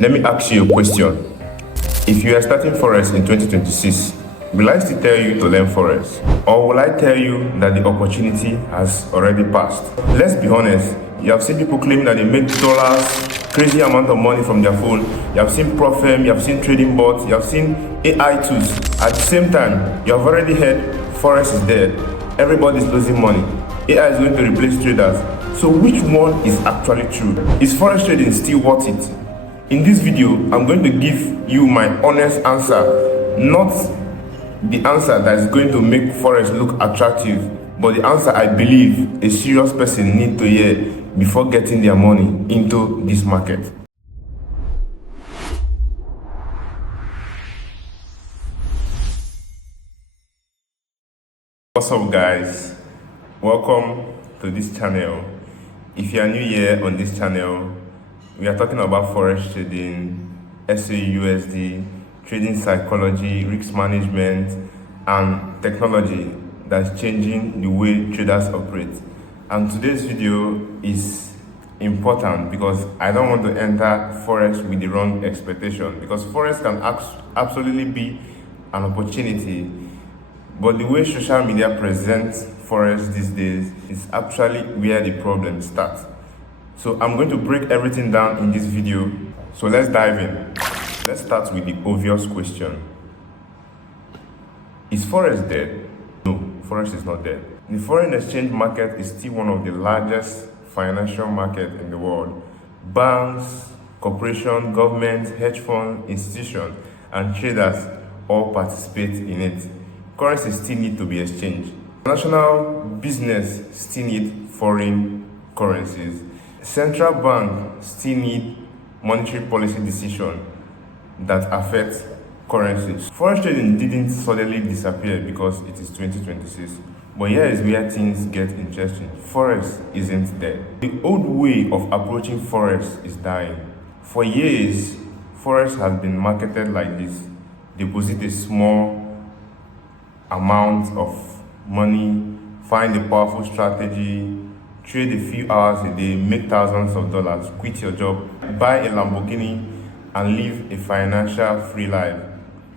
Let me ask you a question. If you are starting Forex in 2026, will I still tell you to learn Forex? Or will I tell you that the opportunity has already passed? Let's be honest, you have seen people claim that they make dollars, crazy amount of money from their phone. You have seen Profem, you have seen trading bots, you have seen AI tools. At the same time, you have already heard Forex is dead. Everybody's losing money. AI is going to replace traders. So which one is actually true? Is Forex trading still worth it? In this video, I'm going to give you my honest answer, not the answer that is going to make Forex look attractive, but the answer I believe a serious person needs to hear before getting their money into this market. What's up, guys? Welcome to this channel. If you are new here on this channel, we are talking about Forex trading, SAUSD, trading psychology, risk management, and technology that's changing the way traders operate. And today's video is important because I don't want to enter Forex with the wrong expectation, because Forex can absolutely be an opportunity, but the way social media presents Forex these days is actually where the problem starts. So I'm going to break everything down in this video. So let's dive in. Let's start with the obvious question. Is Forex dead? No, Forex is not dead. The foreign exchange market is still one of the largest financial markets in the world. Banks, corporations, governments, hedge funds, institutions, and traders all participate in it. Currency still need to be exchanged. National business still need foreign currencies. Central bank still need monetary policy decisions that affect currencies. Forex trading didn't suddenly disappear because it is 2026. But here is where things get interesting. Forex isn't dead. The old way of approaching Forex is dying. For years, Forex has been marketed like this. Deposit a small amount of money, find a powerful strategy, trade a few hours a day, make thousands of dollars, quit your job, buy a Lamborghini, and live a financial free life.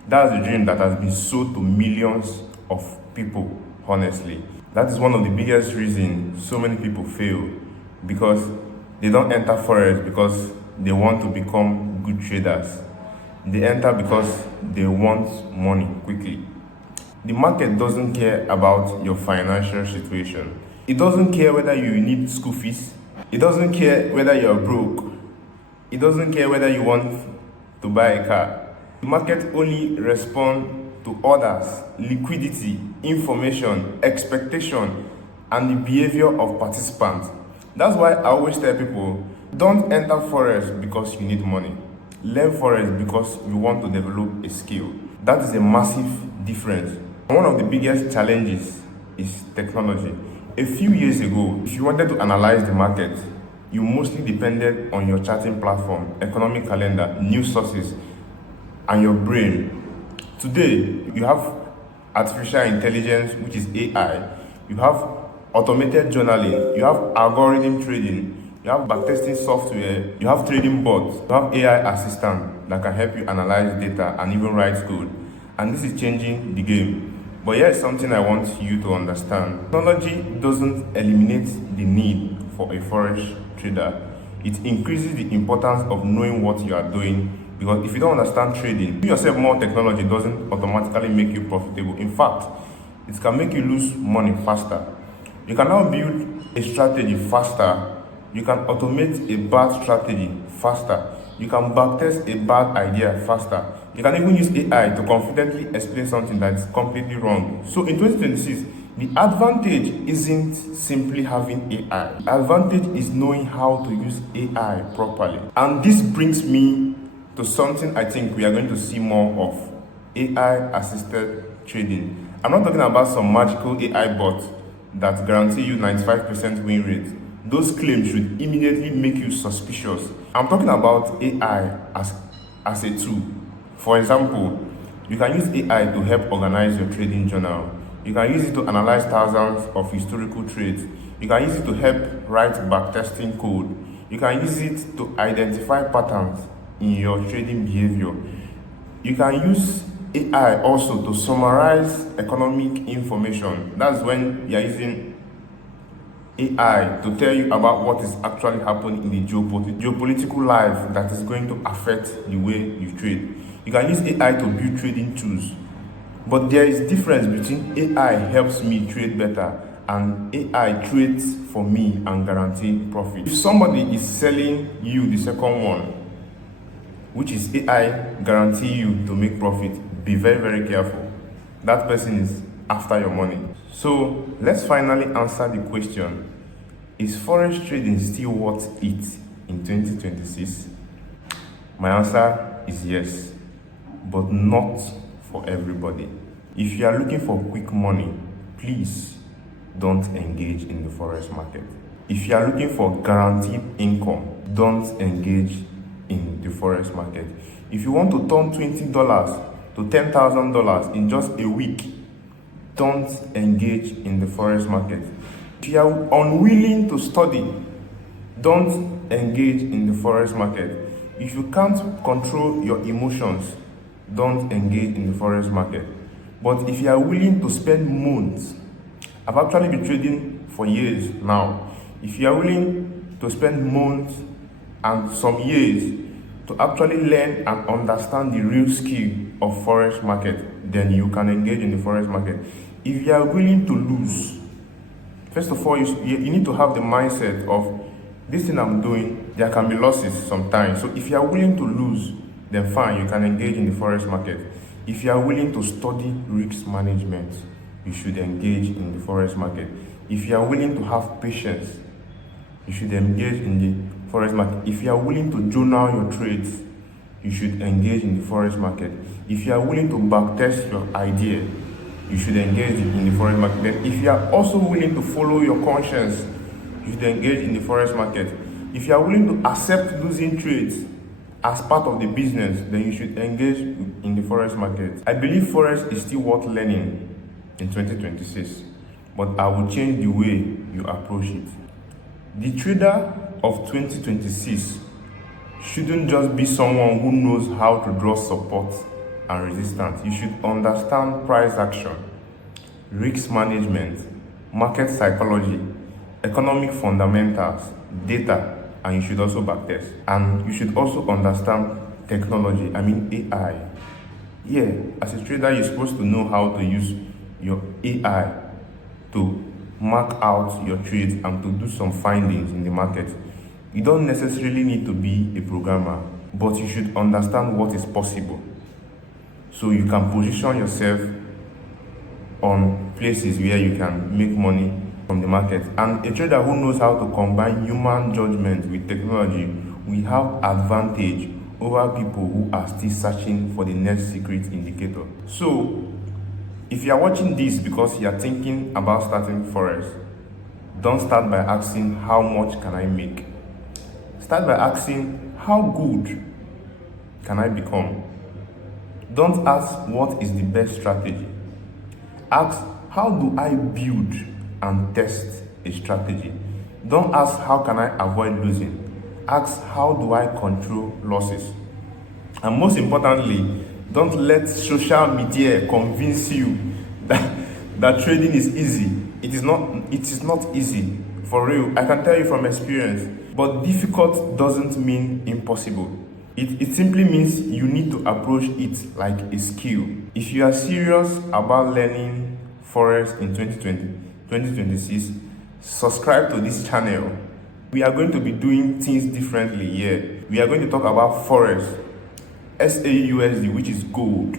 That's the dream that has been sold to millions of people, honestly. That is one of the biggest reasons so many people fail, because they don't enter Forex because they want to become good traders. They enter because they want money quickly. The market doesn't care about your financial situation. It doesn't care whether you need school fees. It doesn't care whether you're broke. It doesn't care whether you want to buy a car. The market only responds to orders, liquidity, information, expectation, and the behavior of participants. That's why I always tell people, don't enter Forex because you need money. Learn Forex because you want to develop a skill. That is a massive difference. One of the biggest challenges is technology. A few years ago, if you wanted to analyze the market, you mostly depended on your charting platform, economic calendar, news sources, and your brain. Today, you have artificial intelligence, which is AI. You have automated journaling. You have algorithm trading. You have backtesting software. You have trading bots. You have AI assistant that can help you analyze data and even write code. And this is changing the game. But here's something I want you to understand. Technology doesn't eliminate the need for a Forex trader. It increases the importance of knowing what you are doing, because if you don't understand trading, giving yourself more technology doesn't automatically make you profitable. In fact, it can make you lose money faster. You can now build a strategy faster. You can automate a bad strategy faster. You can backtest a bad idea faster. You can even use AI to confidently explain something that is completely wrong. So in 2026, the advantage isn't simply having AI. The advantage is knowing how to use AI properly. And this brings me to something I think we are going to see more of: AI-assisted trading. I'm not talking about some magical AI bot that guarantee you 95% win rate. Those claims should immediately make you suspicious. I'm talking about AI as a tool. For example, you can use AI to help organize your trading journal. You can use it to analyze thousands of historical trades. You can use it to help write backtesting code. You can use it to identify patterns in your trading behavior. You can use AI also to summarize economic information. That's when you're using AI to tell you about what is actually happening in the geopolitical life that is going to affect the way you trade. You can use AI to build trading tools. But there is difference between AI helps me trade better and AI trades for me and guarantee profit. If somebody is selling you the second one, which is AI guarantee you to make profit, be very, very careful. That person is after your money. So let's finally answer the question, is Forex trading still worth it in 2026? My answer is yes, but not for everybody. If you are looking for quick money, please don't engage in the Forex market. If you are looking for guaranteed income, don't engage in the Forex market. If you want to turn $20 to $10,000 in just a week, don't engage in the Forex market. If you are unwilling to study, don't engage in the Forex market. If you can't control your emotions, don't engage in the Forex market. But if you are willing to spend months, I've actually been trading for years now. If you are willing to spend months and some years to actually learn and understand the real skill of Forex market, then you can engage in the Forex market. If you are willing to lose, first of all, you need to have the mindset of this thing I'm doing, there can be losses sometimes. So if you are willing to lose, then fine, you can engage in the Forex market. If you are willing to study risk management, you should engage in the Forex market. If you are willing to have patience, you should engage in the Forex market. If you are willing to journal your trades, you should engage in the Forex market. If you are willing to backtest your idea, you should engage in the Forex market. Then if you are also willing to follow your conscience, you should engage in the Forex market. If you are willing to accept losing trades as part of the business, then you should engage in the Forex market. I believe Forex is still worth learning in 2026, but I will change the way you approach it. The trader of 2026 shouldn't just be someone who knows how to draw support and resistance. You should understand price action, risk management, market psychology, economic fundamentals, data, and you should also backtest. And you should also understand technology, AI. Yeah, as a trader, you're supposed to know how to use your AI to mark out your trades and to do some findings in the market. You don't necessarily need to be a programmer, but you should understand what is possible so you can position yourself on places where you can make money from the market. And a trader who knows how to combine human judgment with technology will have advantage over people who are still searching for the next secret indicator. So if you are watching this because you are thinking about starting Forex, don't start by asking how much can I make. Start by asking how good can I become. Don't ask what is the best strategy. Ask how do I build and test a strategy. Don't ask how can I avoid losing. Ask how do I control losses. And most importantly, don't let social media convince you that trading is easy. It is not easy. For real, I can tell you from experience. But difficult doesn't mean impossible. It simply means you need to approach it like a skill. If you are serious about learning Forex in 2026, subscribe to this channel. We are going to be doing things differently here. We are going to talk about Forex, SAUSD, which is gold.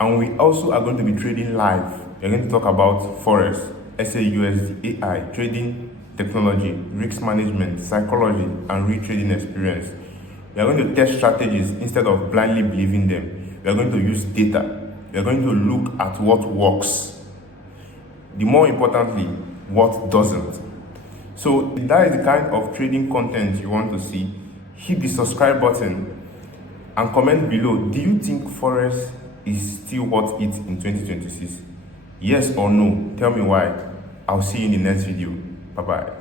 And we also are going to be trading live. We are going to talk about Forex, SAUSD, AI, trading technology, risk management, psychology, and retrading experience. We are going to test strategies instead of blindly believing them. We are going to use data. We are going to look at what works. The more importantly, what doesn't. So if that is the kind of trading content you want to see, hit the subscribe button and comment below. Do you think Forex is still worth it in 2026? Yes or no? Tell me why. I'll see you in the next video. Bye-bye.